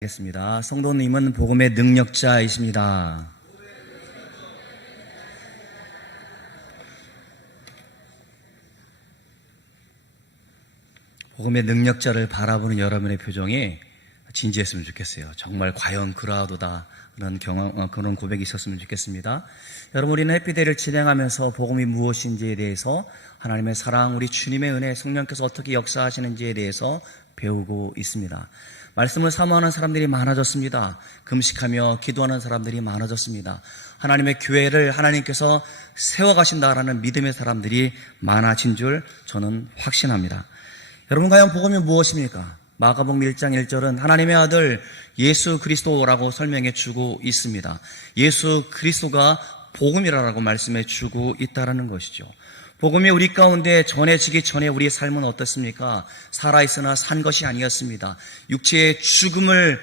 하겠습니다. 성도님은 복음의 능력자이십니다. 복음의 능력자를 바라보는 여러분의 표정이 진지했으면 좋겠어요. 정말 과연 그러하도다 그런 고백이 있었으면 좋겠습니다. 여러분, 우리는 해피데이를 진행하면서 복음이 무엇인지에 대해서, 하나님의 사랑, 우리 주님의 은혜, 성령께서 어떻게 역사하시는지에 대해서 배우고 있습니다. 말씀을 사모하는 사람들이 많아졌습니다. 금식하며 기도하는 사람들이 많아졌습니다. 하나님의 교회를 하나님께서 세워가신다라는 믿음의 사람들이 많아진 줄 저는 확신합니다. 여러분, 과연 복음이 무엇입니까? 마가복음 1장 1절은 하나님의 아들 예수 그리스도라고 설명해 주고 있습니다. 예수 그리스도가 복음이라고 말씀해 주고 있다는 것이죠. 복음이 우리 가운데 전해지기 전에 우리의 삶은 어떻습니까? 살아있으나 산 것이 아니었습니다. 육체의 죽음을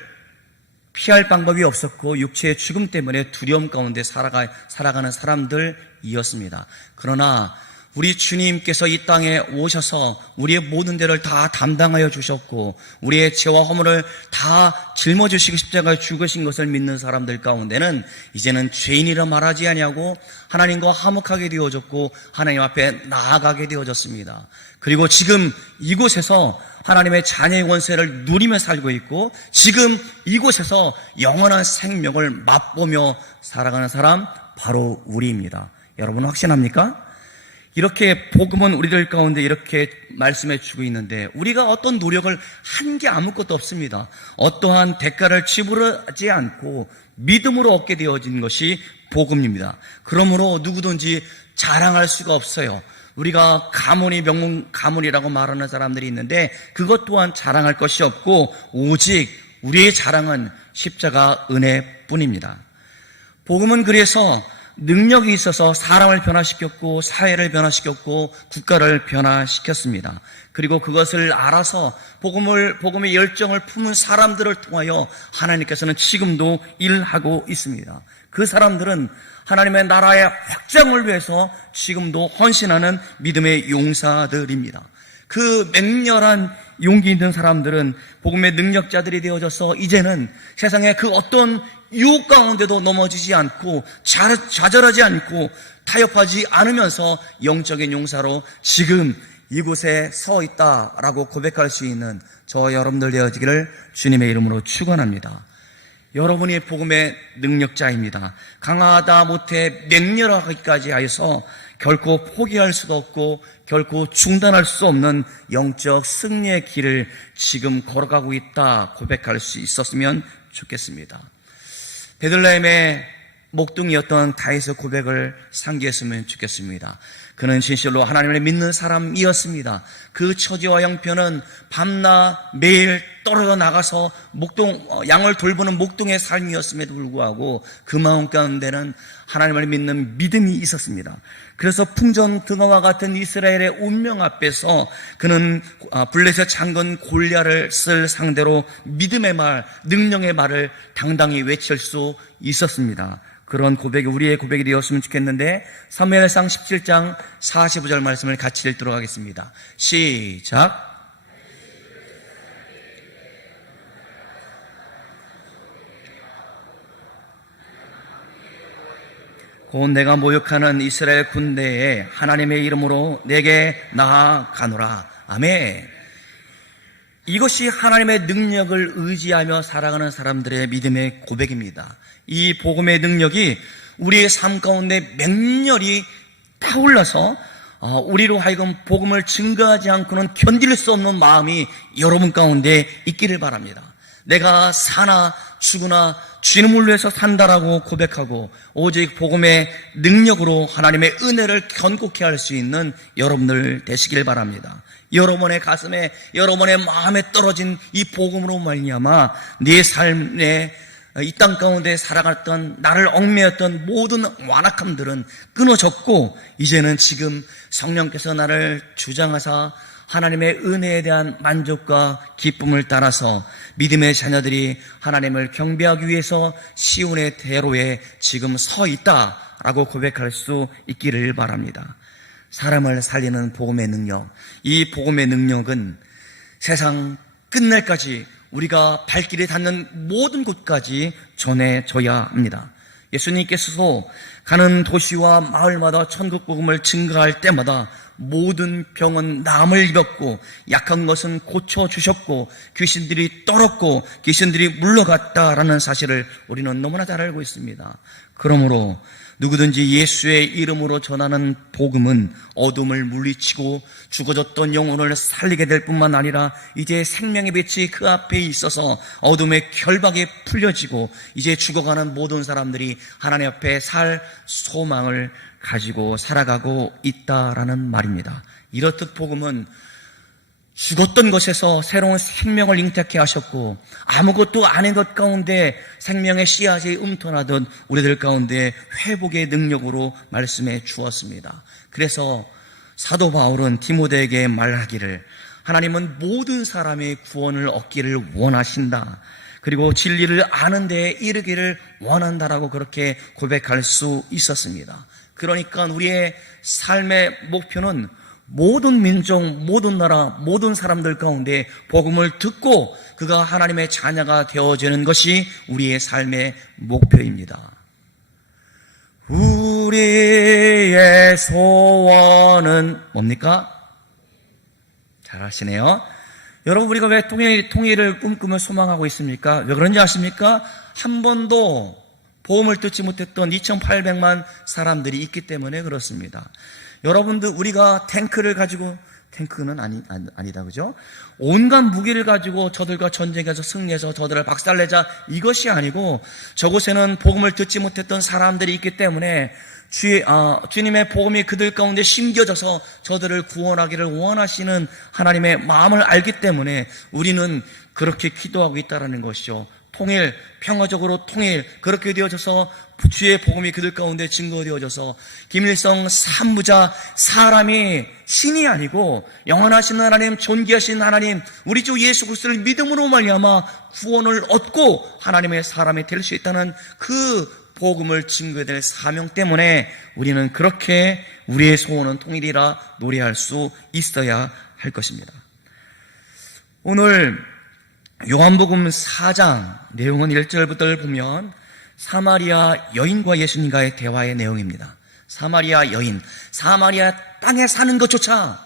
피할 방법이 없었고 육체의 죽음 때문에 두려움 가운데 살아가는 사람들이었습니다. 그러나 우리 주님께서 이 땅에 오셔서 우리의 모든 죄를 다 담당하여 주셨고 우리의 죄와 허물을 다 짊어지시고 십자가에 죽으신 것을 믿는 사람들 가운데는 이제는 죄인이라 말하지 아니하고 하나님과 화목하게 되어졌고 하나님 앞에 나아가게 되어졌습니다. 그리고 지금 이곳에서 하나님의 자녀의 권세를 누리며 살고 있고 지금 이곳에서 영원한 생명을 맛보며 살아가는 사람 바로 우리입니다. 여러분 확신합니까? 이렇게 복음은 우리들 가운데 이렇게 말씀해 주고 있는데 우리가 어떤 노력을 한 게 아무것도 없습니다. 어떠한 대가를 지불하지 않고 믿음으로 얻게 되어진 것이 복음입니다. 그러므로 누구든지 자랑할 수가 없어요. 우리가 가문이 명문 가문이라고 말하는 사람들이 있는데 그것 또한 자랑할 것이 없고 오직 우리의 자랑은 십자가 은혜뿐입니다. 복음은 그래서 능력이 있어서 사람을 변화시켰고 사회를 변화시켰고 국가를 변화시켰습니다. 그리고 그것을 알아서 복음의 열정을 품은 사람들을 통하여 하나님께서는 지금도 일하고 있습니다. 그 사람들은 하나님의 나라의 확장을 위해서 지금도 헌신하는 믿음의 용사들입니다. 그 맹렬한 용기 있는 사람들은 복음의 능력자들이 되어져서 이제는 세상의 그 어떤 유혹 가운데도 넘어지지 않고 좌절하지 않고 타협하지 않으면서 영적인 용사로 지금 이곳에 서 있다라고 고백할 수 있는 저 여러분들 되어지기를 주님의 이름으로 축원합니다. 여러분이 복음의 능력자입니다. 강하다 못해 맹렬하기까지 하여서 결코 포기할 수도 없고 결코 중단할 수 없는 영적 승리의 길을 지금 걸어가고 있다 고백할 수 있었으면 좋겠습니다. 베들레헴의 목동이었던 다윗의 고백을 상기했으면 좋겠습니다. 그는 진실로 하나님을 믿는 사람이었습니다. 그 처지와 형편은 밤낮 매일 떨어져 나가서 양을 돌보는 목동의 삶이었음에도 불구하고 그 마음 가운데는 하나님을 믿는 믿음이 있었습니다. 그래서 풍전등화와 같은 이스라엘의 운명 앞에서 그는 블레셋 장군 골리앗을 상대로 믿음의 말, 능력의 말을 당당히 외칠 수 있었습니다. 그런 고백이 우리의 고백이 되었으면 좋겠는데 사무엘상 17장 45절 말씀을 같이 읽도록 하겠습니다. 시작. 곧 내가 모욕하는 이스라엘 군대에 하나님의 이름으로 내게 나아가노라. 아멘. 이것이 하나님의 능력을 의지하며 살아가는 사람들의 믿음의 고백입니다. 이 복음의 능력이 우리의 삶 가운데 맹렬히 타올라서 우리로 하여금 복음을 증거하지 않고는 견딜 수 없는 마음이 여러분 가운데 있기를 바랍니다. 내가 사나 죽으나 주님을 위해서 산다라고 고백하고 오직 복음의 능력으로 하나님의 은혜를 견고케 할 수 있는 여러분들 되시길 바랍니다. 여러분의 가슴에 여러분의 마음에 떨어진 이 복음으로 말미암아 네 삶에 이 땅 가운데 살아갔던 나를 얽매였던 모든 완악함들은 끊어졌고 이제는 지금 성령께서 나를 주장하사 하나님의 은혜에 대한 만족과 기쁨을 따라서 믿음의 자녀들이 하나님을 경배하기 위해서 시온의 대로에 지금 서 있다라고 고백할 수 있기를 바랍니다. 사람을 살리는 복음의 능력, 이 복음의 능력은 세상 끝날까지 우리가 발길이 닿는 모든 곳까지 전해져야 합니다. 예수님께서도 가는 도시와 마을마다 천국 복음을 증거할 때마다 모든 병은 남을 입었고 약한 것은 고쳐주셨고 귀신들이 떨었고 귀신들이 물러갔다라는 사실을 우리는 너무나 잘 알고 있습니다. 그러므로 누구든지 예수의 이름으로 전하는 복음은 어둠을 물리치고 죽어졌던 영혼을 살리게 될 뿐만 아니라 이제 생명의 빛이 그 앞에 있어서 어둠의 결박이 풀려지고 이제 죽어가는 모든 사람들이 하나님 앞에 살 소망을 가지고 살아가고 있다라는 말입니다. 이렇듯 복음은 죽었던 것에서 새로운 생명을 잉태케 하셨고 아무것도 아닌 것 가운데 생명의 씨앗이 움터나듯 우리들 가운데 회복의 능력으로 말씀해 주었습니다. 그래서 사도 바울은 디모데에게 말하기를 하나님은 모든 사람의 구원을 얻기를 원하신다. 그리고 진리를 아는 데에 이르기를 원한다라고 그렇게 고백할 수 있었습니다. 그러니까 우리의 삶의 목표는 모든 민족, 모든 나라, 모든 사람들 가운데 복음을 듣고 그가 하나님의 자녀가 되어지는 것이 우리의 삶의 목표입니다. 우리의 소원은 뭡니까? 잘 아시네요. 여러분, 우리가 왜 통일을 꿈꾸며 소망하고 있습니까? 왜 그런지 아십니까? 한 번도 복음을 듣지 못했던 2,800만 사람들이 있기 때문에 그렇습니다. 여러분들, 우리가 탱크를 가지고, 탱크는 아니다, 그죠? 온갖 무기를 가지고 저들과 전쟁해서 승리해서 저들을 박살내자, 이것이 아니고 저곳에는 복음을 듣지 못했던 사람들이 있기 때문에 주님의 복음이 그들 가운데 심겨져서 저들을 구원하기를 원하시는 하나님의 마음을 알기 때문에 우리는 그렇게 기도하고 있다는 것이죠. 통일, 평화적으로 통일, 그렇게 되어져서 주의 복음이 그들 가운데 증거되어져서 김일성 산부자, 사람이 신이 아니고 영원하신 하나님, 존귀하신 하나님, 우리 주 예수 그리스도를 믿음으로 말미암아 구원을 얻고 하나님의 사람이 될 수 있다는 그 복음을 증거해야 될 사명 때문에 우리는 그렇게 우리의 소원은 통일이라 노래할 수 있어야 할 것입니다. 오늘 요한복음 4장 내용은 1절부터를 보면 사마리아 여인과 예수님과의 대화의 내용입니다. 사마리아 여인, 사마리아 땅에 사는 것조차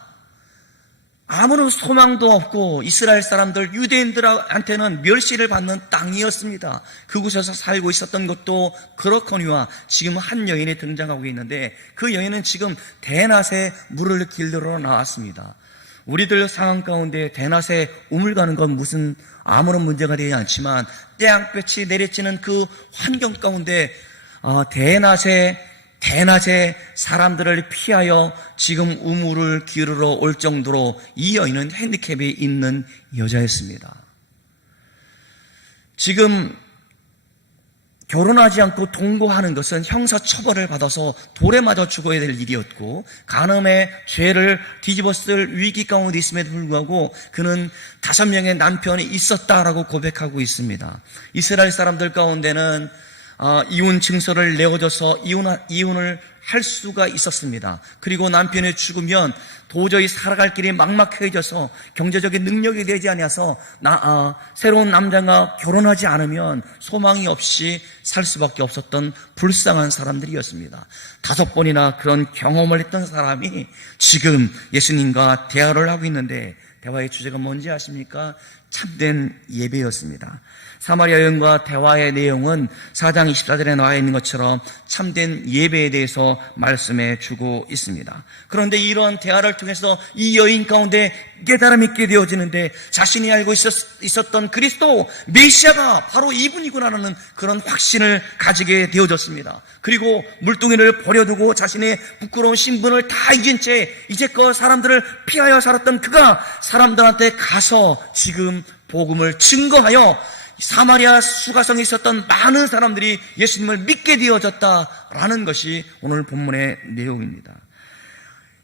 아무런 소망도 없고 이스라엘 사람들, 유대인들한테는 멸시를 받는 땅이었습니다. 그곳에서 살고 있었던 것도 그렇거니와 지금 한 여인이 등장하고 있는데 그 여인은 지금 대낮에 물을 길러 나왔습니다. 우리들 상황 가운데 대낮에 우물 가는 건 무슨 아무런 문제가 되지 않지만 태양볕이 내리쬐는 그 환경 가운데 대낮에 사람들을 피하여 지금 우물을 기르러 올 정도로 이 여인은 핸디캡이 있는 여자였습니다. 지금 결혼하지 않고 동거하는 것은 형사처벌을 받아서 돌에 맞아 죽어야 될 일이었고 간음의 죄를 뒤집었을 위기 가운데 있음에도 불구하고 그는 5명의 남편이 있었다라고 고백하고 있습니다. 이스라엘 사람들 가운데는 이혼 증서를 내어줘서 이혼을 할 수가 있었습니다. 그리고 남편이 죽으면 도저히 살아갈 길이 막막해져서 경제적인 능력이 되지 않아서 새로운 남자가 결혼하지 않으면 소망이 없이 살 수밖에 없었던 불쌍한 사람들이었습니다. 5번이나 그런 경험을 했던 사람이 지금 예수님과 대화를 하고 있는데 대화의 주제가 뭔지 아십니까? 참된 예배였습니다. 사마리아 여인과 대화의 내용은 4장 24절에 나와 있는 것처럼 참된 예배에 대해서 말씀해 주고 있습니다. 그런데 이러한 대화를 통해서 이 여인 가운데 깨달음이 있게 되어지는데 자신이 알고 있었던 그리스도 메시아가 바로 이분이구나라는 그런 확신을 가지게 되어졌습니다. 그리고 물동이를 버려두고 자신의 부끄러운 신분을 다 잊은 채 이제껏 사람들을 피하여 살았던 그가 사람들한테 가서 지금 복음을 증거하여 사마리아 수가성에 있었던 많은 사람들이 예수님을 믿게 되어졌다라는 것이 오늘 본문의 내용입니다.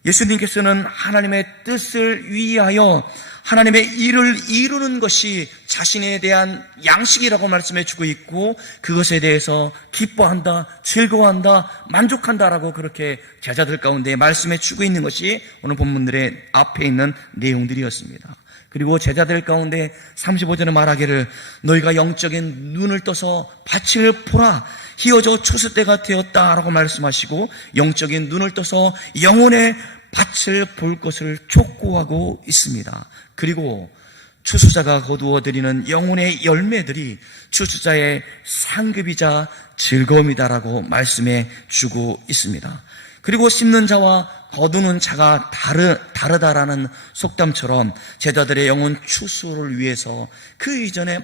예수님께서는 하나님의 뜻을 위하여 하나님의 일을 이루는 것이 자신에 대한 양식이라고 말씀해 주고 있고, 그것에 대해서 기뻐한다, 즐거워한다, 만족한다라고 그렇게 제자들 가운데 말씀해 주고 있는 것이 오늘 본문들의 앞에 있는 내용들이었습니다. 그리고 제자들 가운데 35절에 말하기를 너희가 영적인 눈을 떠서 밭을 보라, 희어져 추수 때가 되었다라고 말씀하시고, 영적인 눈을 떠서 영혼의 밭을 볼 것을 촉구하고 있습니다. 그리고 추수자가 거두어들이는 영혼의 열매들이 추수자의 상급이자 즐거움이다라고 말씀해 주고 있습니다. 그리고 심는 자와 거두는 자가 다르다라는 속담처럼 제자들의 영혼 추수를 위해서 그 이전에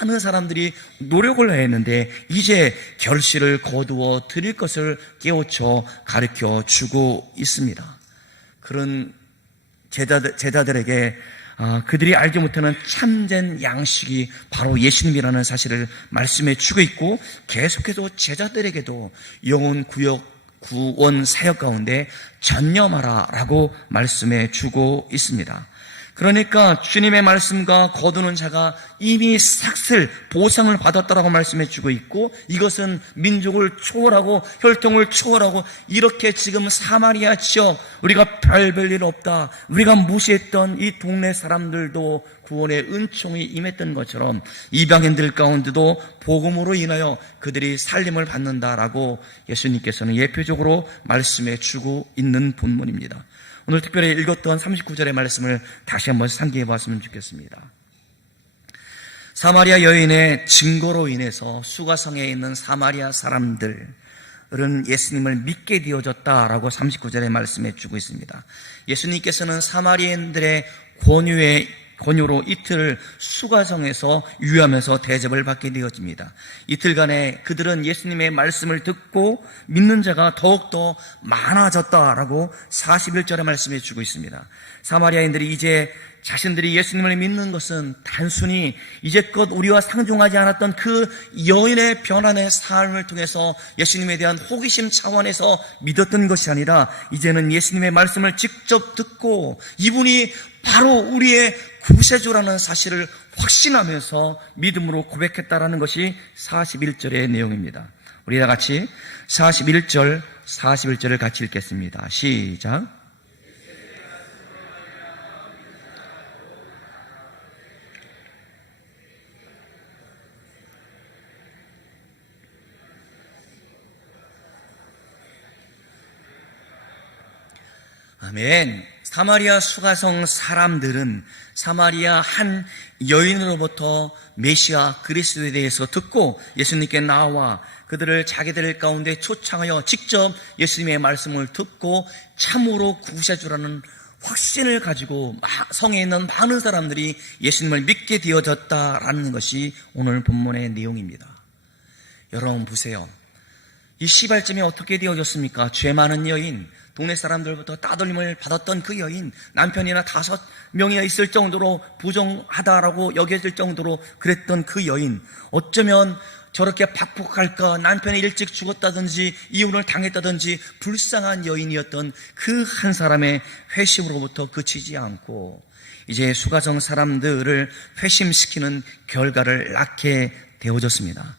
많은 사람들이 노력을 했는데 이제 결실을 거두어 드릴 것을 깨우쳐 가르쳐 주고 있습니다. 그런 제자들에게 그들이 알지 못하는 참된 양식이 바로 예수님이라는 사실을 말씀해 주고 있고, 계속해서 제자들에게도 영혼 구원 사역 가운데 전념하라라고 말씀해 주고 있습니다. 그러니까 주님의 말씀과 거두는 자가 이미 삭슬 보상을 받았다라고 말씀해 주고 있고, 이것은 민족을 초월하고 혈통을 초월하고, 이렇게 지금 사마리아 지역 우리가 별일 없다, 우리가 무시했던 이 동네 사람들도 구원의 은총이 임했던 것처럼 이방인들 가운데도 복음으로 인하여 그들이 살림을 받는다라고 예수님께서는 예표적으로 말씀해 주고 있는 본문입니다. 오늘 특별히 읽었던 39절의 말씀을 다시 한번 상기해 봤으면 좋겠습니다. 사마리아 여인의 증거로 인해서 수가성에 있는 사마리아 사람들은 예수님을 믿게 되어졌다라고 39절에 말씀해 주고 있습니다. 예수님께서는 사마리아인들의 권유로 이틀 수가성에서 유하면서 대접을 받게 되어집니다. 이틀간에 그들은 예수님의 말씀을 듣고 믿는 자가 더욱더 많아졌다라고 41절에 말씀해 주고 있습니다. 사마리아인들이 이제 자신들이 예수님을 믿는 것은 단순히 이제껏 우리와 상종하지 않았던 그 여인의 변환의 삶을 통해서 예수님에 대한 호기심 차원에서 믿었던 것이 아니라, 이제는 예수님의 말씀을 직접 듣고 이분이 바로 우리의 구세주라는 사실을 확신하면서 믿음으로 고백했다라는 것이 41절의 내용입니다. 우리 다 같이 41절을 같이 읽겠습니다. 시작. 아멘. 사마리아 수가성 사람들은 사마리아 한 여인으로부터 메시아 그리스도에 대해서 듣고 예수님께 나와 그들을 자기들 가운데 초청하여 직접 예수님의 말씀을 듣고 참으로 구세주라는 확신을 가지고 성에 있는 많은 사람들이 예수님을 믿게 되어졌다라는 것이 오늘 본문의 내용입니다. 여러분 보세요. 이 시발점이 어떻게 되어졌습니까? 죄 많은 여인, 동네 사람들부터 따돌림을 받았던 그 여인, 남편이나 5명이 있을 정도로 부정하다라고 여겨질 정도로 그랬던 그 여인, 어쩌면 저렇게 박복할까, 남편이 일찍 죽었다든지 이혼을 당했다든지 불쌍한 여인이었던 그 한 사람의 회심으로부터 그치지 않고 이제 수가성 사람들을 회심시키는 결과를 낳게 되어졌습니다.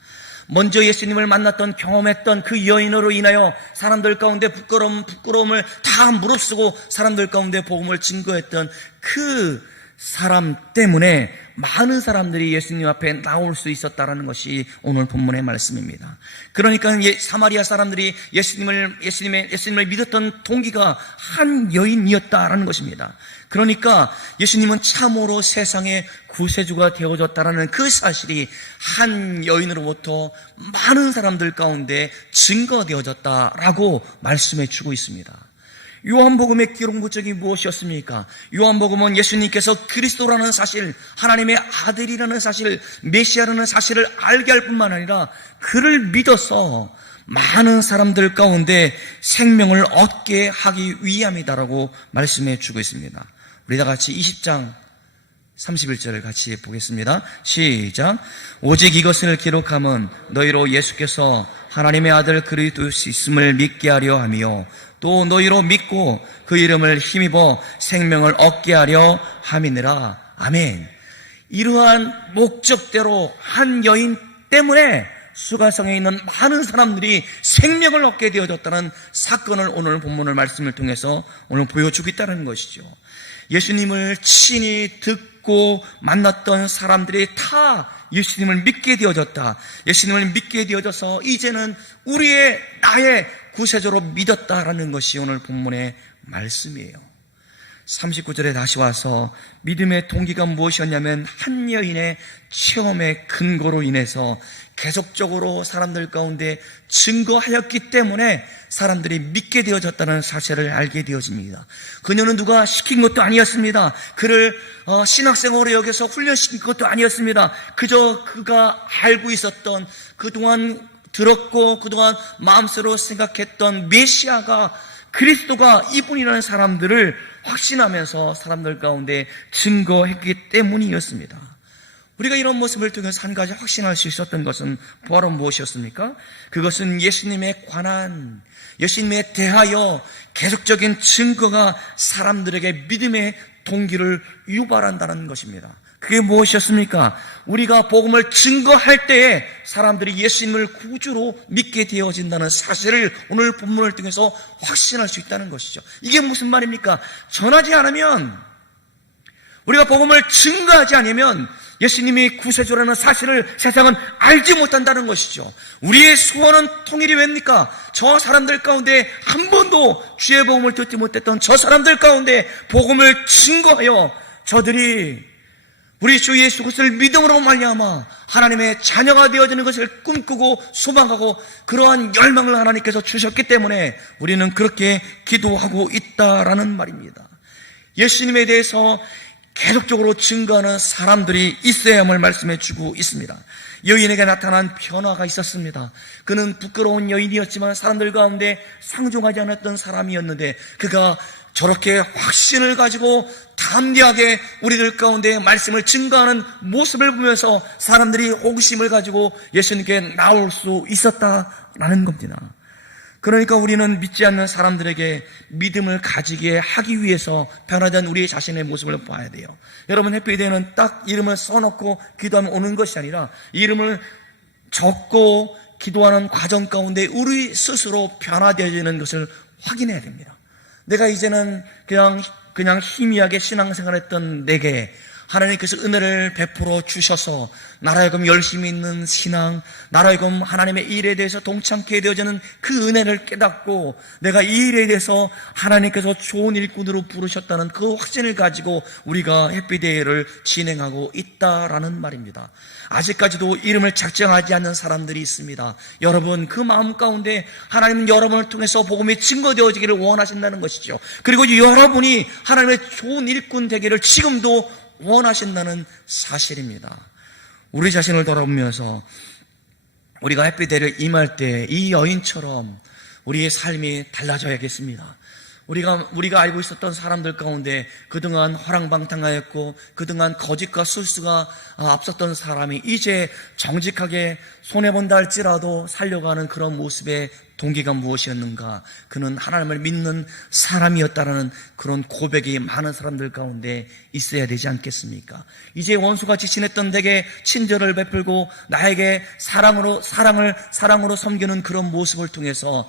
먼저 예수님을 만났던 경험했던 그 여인으로 인하여 사람들 가운데 부끄러움을 다 무릅쓰고 사람들 가운데 복음을 증거했던 그 사람 때문에 많은 사람들이 예수님 앞에 나올 수 있었다라는 것이 오늘 본문의 말씀입니다. 그러니까 사마리아 사람들이 예수님을 믿었던 동기가 한 여인이었다라는 것입니다. 그러니까 예수님은 참으로 세상의 구세주가 되어졌다라는 그 사실이 한 여인으로부터 많은 사람들 가운데 증거되어졌다라고 말씀해 주고 있습니다. 요한복음의 기록 목적이 무엇이었습니까? 요한복음은 예수님께서 그리스도라는 사실, 하나님의 아들이라는 사실, 메시아라는 사실을 알게 할 뿐만 아니라 그를 믿어서 많은 사람들 가운데 생명을 얻게 하기 위함이다라고 말씀해 주고 있습니다. 우리 다 같이 20장 31절을 같이 보겠습니다. 시작. 오직 이것을 기록함은 너희로 예수께서 하나님의 아들 그리스도이심을 믿게 하려 하며 또 너희로 믿고 그 이름을 힘입어 생명을 얻게 하려 함이니라. 아멘. 이러한 목적대로 한 여인 때문에 수가성에 있는 많은 사람들이 생명을 얻게 되어졌다는 사건을 오늘 본문을 말씀을 통해서 오늘 보여주고 있다는 것이죠. 예수님을 친히 듣고 만났던 사람들이 다 예수님을 믿게 되어졌다. 예수님을 믿게 되어져서 이제는 나의 구세주로 믿었다라는 것이 오늘 본문의 말씀이에요. 39절에 다시 와서 믿음의 동기가 무엇이었냐면 한 여인의 체험의 근거로 인해서 계속적으로 사람들 가운데 증거하였기 때문에 사람들이 믿게 되어졌다는 사실을 알게 되어집니다. 그녀는 누가 시킨 것도 아니었습니다. 그를 신학생으로 여겨서 훈련시킨 것도 아니었습니다. 그저 그가 알고 있었던, 그동안 들었고 그동안 마음속으로 생각했던 메시아가, 그리스도가 이분이라는 사람들을 확신하면서 사람들 가운데 증거했기 때문이었습니다. 우리가 이런 모습을 통해서 한 가지 확신할 수 있었던 것은 바로 무엇이었습니까? 그것은 예수님에 관한, 예수님에 대하여 계속적인 증거가 사람들에게 믿음의 동기를 유발한다는 것입니다. 그게 무엇이었습니까? 우리가 복음을 증거할 때에 사람들이 예수님을 구주로 믿게 되어진다는 사실을 오늘 본문을 통해서 확신할 수 있다는 것이죠. 이게 무슨 말입니까? 전하지 않으면, 우리가 복음을 증거하지 않으면 예수님이 구세주라는 사실을 세상은 알지 못한다는 것이죠. 우리의 소원은 통일이 왜입니까? 저 사람들 가운데 한 번도 주의 복음을 듣지 못했던 저 사람들 가운데 복음을 증거하여 저들이 우리 주 예수 그리스도를 믿음으로 말미암아 하나님의 자녀가 되어지는 것을 꿈꾸고 소망하고 그러한 열망을 하나님께서 주셨기 때문에 우리는 그렇게 기도하고 있다라는 말입니다. 예수님에 대해서 계속적으로 증거하는 사람들이 있어야함을 말씀해 주고 있습니다. 여인에게 나타난 변화가 있었습니다. 그는 부끄러운 여인이었지만 사람들 가운데 상종하지 않았던 사람이었는데 그가 저렇게 확신을 가지고 담대하게 우리들 가운데 말씀을 증거하는 모습을 보면서 사람들이 호기심을 가지고 예수님께 나올 수 있었다라는 겁니다. 그러니까 우리는 믿지 않는 사람들에게 믿음을 가지게 하기 위해서 변화된 우리 자신의 모습을 봐야 돼요. 여러분, 해피데이는 딱 이름을 써놓고 기도하면 오는 것이 아니라 이름을 적고 기도하는 과정 가운데 우리 스스로 변화되어지는 것을 확인해야 됩니다. 내가 이제는 그냥 희미하게 신앙생활했던 내게 하나님께서 은혜를 베풀어 주셔서 나라하여금 열심히 있는 신앙, 나라하여금 하나님의 일에 대해서 동참케 되어지는 그 은혜를 깨닫고 내가 이 일에 대해서 하나님께서 좋은 일꾼으로 부르셨다는 그 확신을 가지고 우리가 해피데이를 진행하고 있다라는 말입니다. 아직까지도 이름을 작정하지 않는 사람들이 있습니다. 여러분, 그 마음 가운데 하나님은 여러분을 통해서 복음이 증거되어지기를 원하신다는 것이죠. 그리고 여러분이 하나님의 좋은 일꾼 되기를 지금도 원하신다는 사실입니다. 우리 자신을 돌아보면서 우리가 해피데이를 임할 때 이 여인처럼 우리의 삶이 달라져야겠습니다. 우리가 알고 있었던 사람들 가운데 그동안 허랑방탕하였고 그동안 거짓과 술수가 앞섰던 사람이 이제 정직하게 손해본다 할지라도 살려가는 그런 모습의 동기가 무엇이었는가? 그는 하나님을 믿는 사람이었다라는 그런 고백이 많은 사람들 가운데 있어야 되지 않겠습니까? 이제 원수같이 지냈던 내게 친절을 베풀고 나에게 사랑으로 섬기는 그런 모습을 통해서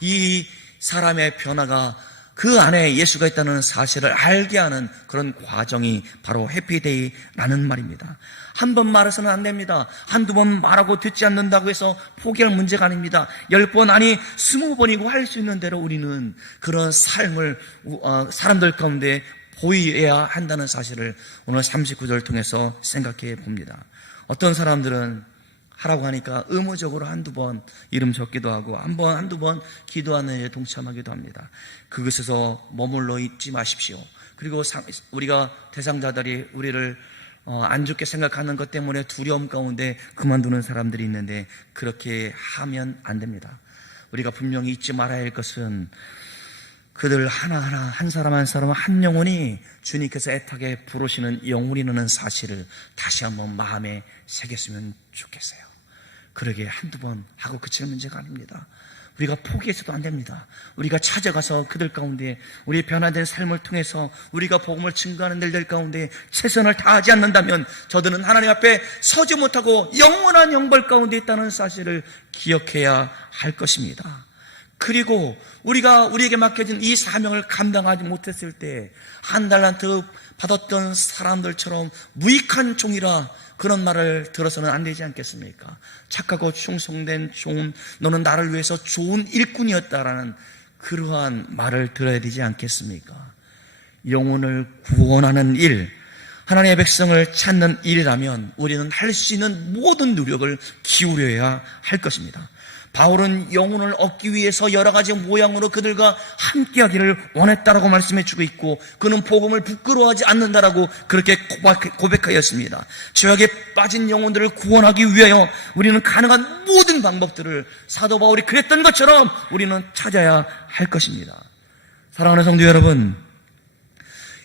이 사람의 변화가 그 안에 예수가 있다는 사실을 알게 하는 그런 과정이 바로 해피데이라는 말입니다. 한 번 말해서는 안 됩니다. 한두 번 말하고 듣지 않는다고 해서 포기할 문제가 아닙니다. 10번 아니 20번이고 할 수 있는 대로 우리는 그런 삶을 사람들 가운데 보여야 한다는 사실을 오늘 39절을 통해서 생각해 봅니다. 어떤 사람들은 하라고 하니까 의무적으로 한두 번 이름 적기도 하고 한두 번 기도하는 일에 동참하기도 합니다. 그것에서 머물러 있지 마십시오. 그리고 우리가 대상자들이 우리를 안 좋게 생각하는 것 때문에 두려움 가운데 그만두는 사람들이 있는데 그렇게 하면 안 됩니다. 우리가 분명히 잊지 말아야 할 것은 그들 하나하나 한 사람 한 사람 한 영혼이 주님께서 애타게 부르시는 영혼이라는 사실을 다시 한번 마음에 새겼으면 좋겠어요. 그러게 한두 번 하고 그치는 문제가 아닙니다. 우리가 포기해서도 안 됩니다. 우리가 찾아가서 그들 가운데 우리 변화된 삶을 통해서 우리가 복음을 증거하는 일들 가운데 최선을 다하지 않는다면 저들은 하나님 앞에 서지 못하고 영원한 형벌 가운데 있다는 사실을 기억해야 할 것입니다. 그리고 우리가 우리에게 맡겨진 이 사명을 감당하지 못했을 때 한 달란트 받았던 사람들처럼 무익한 종이라 그런 말을 들어서는 안 되지 않겠습니까? 착하고 충성된 종, 너는 나를 위해서 좋은 일꾼이었다라는 그러한 말을 들어야 되지 않겠습니까? 영혼을 구원하는 일, 하나님의 백성을 찾는 일이라면 우리는 할 수 있는 모든 노력을 기울여야 할 것입니다. 바울은 영혼을 얻기 위해서 여러 가지 모양으로 그들과 함께하기를 원했다라고 말씀해 주고 있고, 그는 복음을 부끄러워하지 않는다라고 그렇게 고백하였습니다. 죄악에 빠진 영혼들을 구원하기 위하여 우리는 가능한 모든 방법들을 사도 바울이 그랬던 것처럼 우리는 찾아야 할 것입니다. 사랑하는 성도 여러분,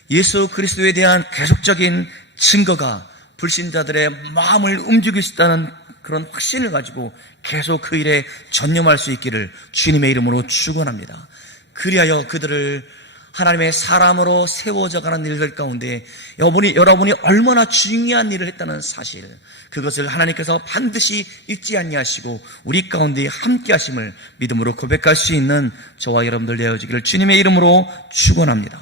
예수 그리스도에 대한 계속적인 증거가 불신자들의 마음을 움직일 수 있다는 그런 확신을 가지고 계속 그 일에 전념할 수 있기를 주님의 이름으로 축원합니다. 그리하여 그들을 하나님의 사람으로 세워져가는 일들 가운데 여러분이 얼마나 중요한 일을 했다는 사실, 그것을 하나님께서 반드시 잊지 아니하시고 우리 가운데 함께 하심을 믿음으로 고백할 수 있는 저와 여러분들 되어지기를 주님의 이름으로 축원합니다.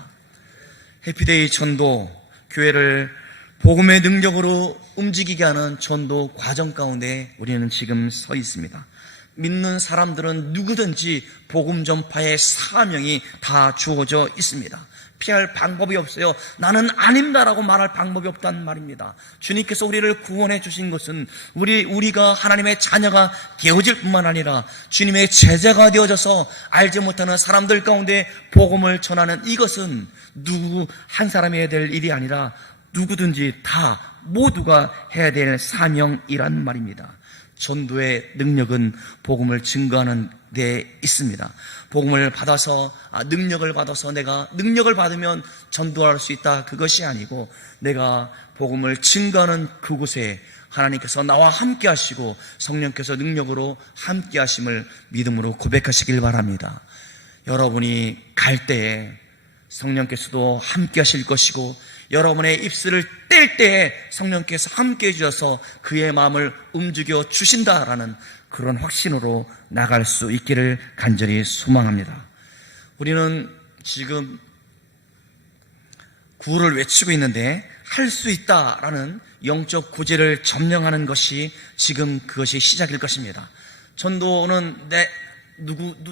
해피데이 전도, 교회를 복음의 능력으로 움직이게 하는 전도 과정 가운데 우리는 지금 서 있습니다. 믿는 사람들은 누구든지 복음 전파의 사명이 다 주어져 있습니다. 피할 방법이 없어요. 나는 아닙니다라고 말할 방법이 없단 말입니다. 주님께서 우리를 구원해 주신 것은 우리가 하나님의 자녀가 되어질 뿐만 아니라 주님의 제자가 되어져서 알지 못하는 사람들 가운데 복음을 전하는 이것은 누구 한 사람이 해야 될 일이 아니라 누구든지 다 모두가 해야 될 사명이란 말입니다. 전도의 능력은 복음을 증거하는 데 있습니다. 복음을 받아서 능력을 받아서 내가 능력을 받으면 전도할 수 있다, 그것이 아니고 내가 복음을 증거하는 그곳에 하나님께서 나와 함께 하시고 성령께서 능력으로 함께 하심을 믿음으로 고백하시길 바랍니다. 여러분이 갈 때에 성령께서도 함께 하실 것이고 여러분의 입술을 뗄 때에 성령께서 함께 해주셔서 그의 마음을 움직여 주신다라는 그런 확신으로 나갈 수 있기를 간절히 소망합니다. 우리는 지금 구호를 외치고 있는데 할 수 있다라는 영적 고지를 점령하는 것이 지금 그것이 시작일 것입니다. 전도는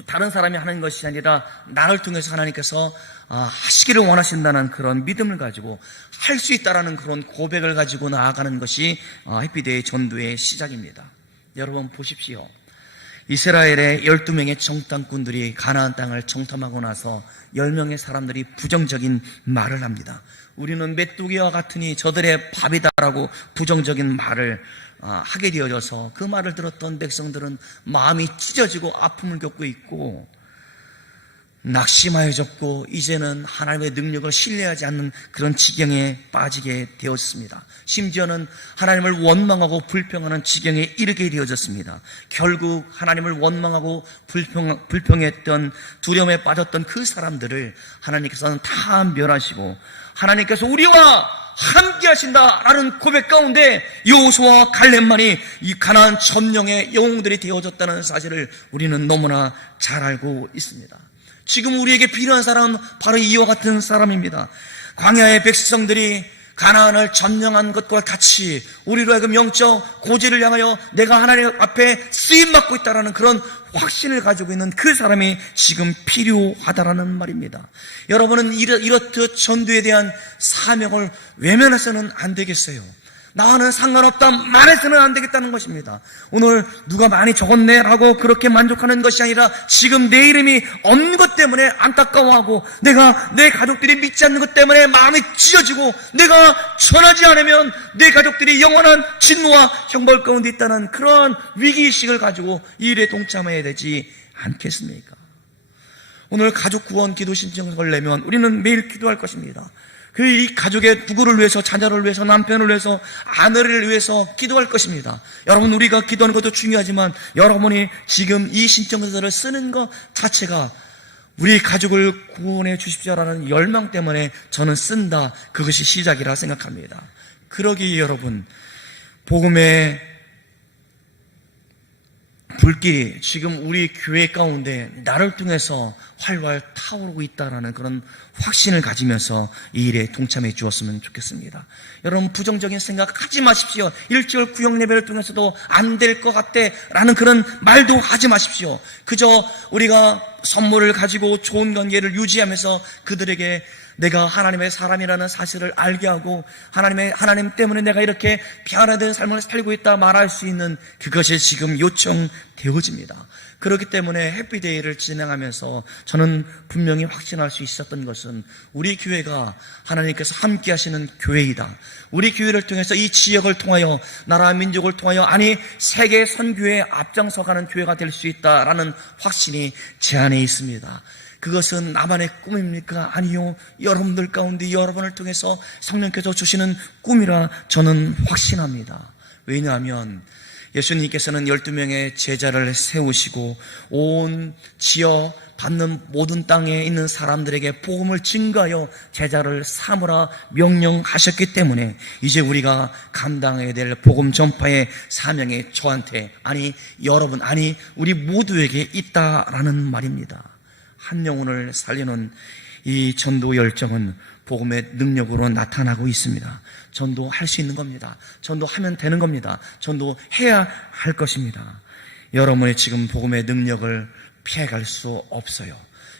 다른 사람이 하는 것이 아니라 나를 통해서 하나님께서 하시기를 원하신다는 그런 믿음을 가지고 할 수 있다라는 그런 고백을 가지고 나아가는 것이 해피데이 전도의 시작입니다. 여러분 보십시오. 이스라엘의 12명의 정탐꾼들이 가나안 땅을 정탐하고 나서 10명의 사람들이 부정적인 말을 합니다. 우리는 메뚜기와 같으니 저들의 밥이다라고 부정적인 말을 하게 되어져서 그 말을 들었던 백성들은 마음이 찢어지고 아픔을 겪고 있고 낙심하여졌고 이제는 하나님의 능력을 신뢰하지 않는 그런 지경에 빠지게 되었습니다. 심지어는 하나님을 원망하고 불평하는 지경에 이르게 되어졌습니다. 결국 하나님을 원망하고 불평했던 두려움에 빠졌던 그 사람들을 하나님께서는 다 멸하시고 하나님께서 우리와 함께 하신다라는 고백 가운데 여호수아와 갈렙만이 이 가나안 점령의 영웅들이 되어졌다는 사실을 우리는 너무나 잘 알고 있습니다. 지금 우리에게 필요한 사람은 바로 이와 같은 사람입니다. 광야의 백성들이 가나안을 점령한 것과 같이 우리로 하여금 영적 고지를 향하여 내가 하나님 앞에 쓰임받고 있다는 그런 확신을 가지고 있는 그 사람이 지금 필요하다라는 말입니다. 여러분은 이렇듯 전도에 대한 사명을 외면해서는 안 되겠어요. 나와는 상관없다 말해서는 안 되겠다는 것입니다. 오늘 누가 많이 적었네라고 그렇게 만족하는 것이 아니라 지금 내 이름이 없는 것 때문에 안타까워하고 내 가족들이 믿지 않는 것 때문에 마음이 찢어지고 내가 전하지 않으면 내 가족들이 영원한 진노와 형벌 가운데 있다는 그러한 위기의식을 가지고 이 일에 동참해야 되지 않겠습니까? 오늘 가족 구원 기도 신청을 내면 우리는 매일 기도할 것입니다. 이 가족의 누구를 위해서, 자녀를 위해서, 남편을 위해서, 아내를 위해서 기도할 것입니다. 여러분, 우리가 기도하는 것도 중요하지만 여러분이 지금 이 신청서를 쓰는 것 자체가 우리 가족을 구원해 주십시오라는 열망 때문에 저는 쓴다. 그것이 시작이라 생각합니다. 그러기에 여러분, 복음의 불길이 지금 우리 교회 가운데 나를 통해서 활활 타오르고 있다는 그런 확신을 가지면서 이 일에 동참해 주었으면 좋겠습니다. 여러분, 부정적인 생각 하지 마십시오. 일주일 구역 예배를 통해서도 안 될 것 같대 라는 그런 말도 하지 마십시오. 그저 우리가 선물을 가지고 좋은 관계를 유지하면서 그들에게 내가 하나님의 사람이라는 사실을 알게 하고 하나님 때문에 내가 이렇게 변화된 삶을 살고 있다 말할 수 있는 그것이 지금 요청되어집니다. 그렇기 때문에 해피데이를 진행하면서 저는 분명히 확신할 수 있었던 것은 우리 교회가 하나님께서 함께 하시는 교회이다. 우리 교회를 통해서 이 지역을 통하여 나라 민족을 통하여 세계 선교에 앞장서가는 교회가 될 수 있다라는 확신이 제 안에 있습니다. 그것은 나만의 꿈입니까? 아니요. 여러분들 가운데 여러분을 통해서 성령께서 주시는 꿈이라 저는 확신합니다. 왜냐하면 예수님께서는 12명의 제자를 세우시고 온 지어 받는 모든 땅에 있는 사람들에게 복음을 증거하여 제자를 삼으라 명령하셨기 때문에 이제 우리가 감당해야 될 복음 전파의 사명이 저한테, 여러분, 우리 모두에게 있다라는 말입니다. 한 영혼을 살리는 이 전도 열정은 복음의 능력으로 나타나고 있습니다. 전도할 수 있는 겁니다. 전도하면 되는 겁니다. 전도해야 할 것입니다. 여러분이 지금 복음의 능력을 피해갈 수 없어요.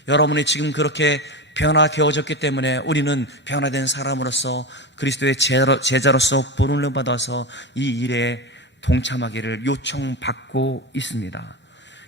여러분이 지금 그렇게 변화되어졌기 때문에 우리는 변화된 사람으로서 그리스도의 제자로서 부름을 받아서 이 일에 동참하기를 요청받고 있습니다.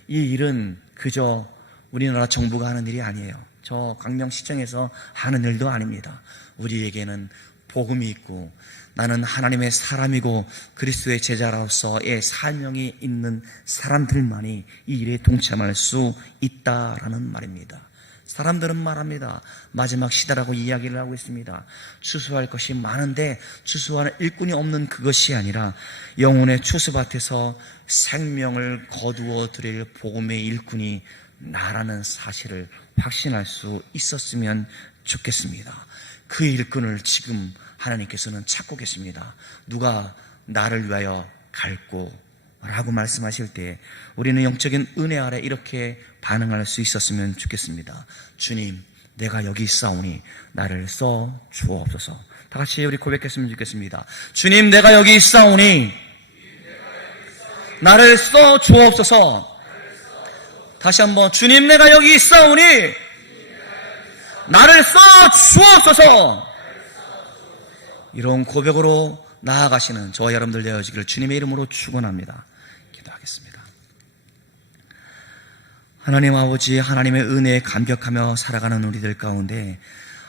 이 일은 그저 우리나라 정부가 하는 일이 아니에요. 저 광명시청에서 하는 일도 아닙니다. 우리에게는 복음이 있고 나는 하나님의 사람이고 그리스도의 제자로서의 사명이 있는 사람들만이 이 일에 동참할 수 있다라는 말입니다. 사람들은 말합니다. 마지막 시대라고 이야기를 하고 있습니다. 추수할 것이 많은데 추수하는 일꾼이 없는 그것이 아니라 영혼의 추수밭에서 생명을 거두어 드릴 복음의 일꾼이 나라는 사실을 확신할 수 있었으면 좋겠습니다. 그 일꾼을 지금 하나님께서는 찾고 계십니다. 누가 나를 위하여 갈고 라고 말씀하실 때 우리는 영적인 은혜 아래 이렇게 반응할 수 있었으면 좋겠습니다. 주님, 내가 여기 있사오니 나를 써 주옵소서. 다 같이 우리 고백했으면 좋겠습니다. 주님, 내가 여기 있사오니 나를 써 주옵소서. 다시 한번, 주님, 내가 여기 있사오니 나를 써 주옵소서. 이런 고백으로 나아가시는 저와 여러분들 되어지기를 주님의 이름으로 축원합니다. 기도하겠습니다. 하나님 아버지, 하나님의 은혜에 감격하며 살아가는 우리들 가운데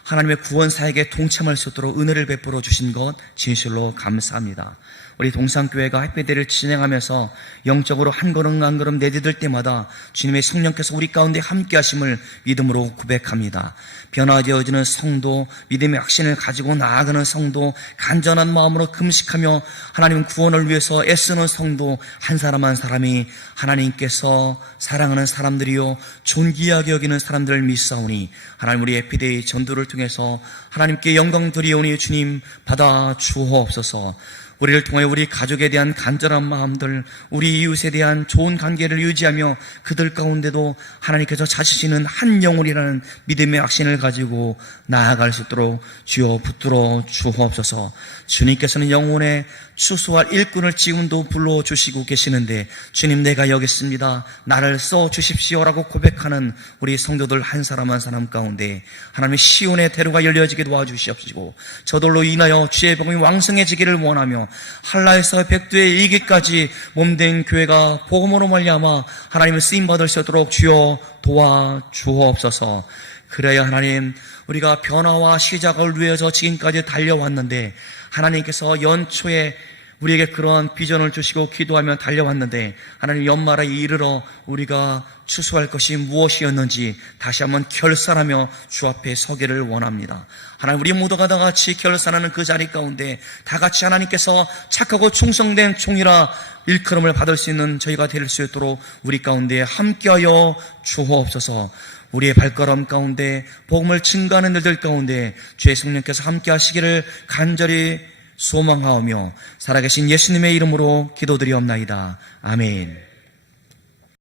하나님의 구원 사역에 동참할 수 있도록 은혜를 베풀어 주신 것 진실로 감사합니다. 우리 동산교회가 해피데이를 진행하면서 영적으로 한 걸음 한 걸음 내디딜 때마다 주님의 성령께서 우리 가운데 함께 하심을 믿음으로 고백합니다. 변화되어지는 성도, 믿음의 확신을 가지고 나아가는 성도, 간절한 마음으로 금식하며 하나님 구원을 위해서 애쓰는 성도 한 사람 한 사람이 하나님께서 사랑하는 사람들이요 존귀하게 여기는 사람들을 믿사오니 하나님, 우리 해피데이 전도를 통해서 하나님께 영광 드리오니 주님 받아 주옵소서. 우리를 통해 우리 가족에 대한 간절한 마음들, 우리 이웃에 대한 좋은 관계를 유지하며 그들 가운데도 하나님께서 찾으시는 한 영혼이라는 믿음의 확신을 가지고 나아갈 수 있도록 주여 붙들어 주옵소서. 주님께서는 영혼의 추수할 일꾼을 지금도 불러주시고 계시는데 주님, 내가 여기 있습니다. 나를 써주십시오라고 고백하는 우리 성도들 한 사람 한 사람 가운데 하나님의 시온의 대로가 열려지게 도와주시옵시고 저들로 인하여 주의 복음이 왕성해지기를 원하며 한라에서 백두에 이기까지 몸된 교회가 복음으로 말미암아 하나님을 쓰임받을 수 있도록 주여 도와주옵소서. 그래야 하나님, 우리가 변화와 시작을 위해서 지금까지 달려왔는데 하나님께서 연초에 우리에게 그러한 비전을 주시고 기도하며 달려왔는데 하나님 연말에 이르러 우리가 추수할 것이 무엇이었는지 다시 한번 결산하며 주 앞에 서기를 원합니다. 하나님 우리 모두가 다 같이 결산하는 그 자리 가운데 다 같이 하나님께서 착하고 충성된 종이라 일컬음을 받을 수 있는 저희가 될 수 있도록 우리 가운데 함께하여 주옵소서. 우리의 발걸음 가운데 복음을 증거하는 일들 가운데 주의 성령께서 함께 하시기를 간절히 소망하오며 살아계신 예수님의 이름으로 기도드리옵나이다. 아멘.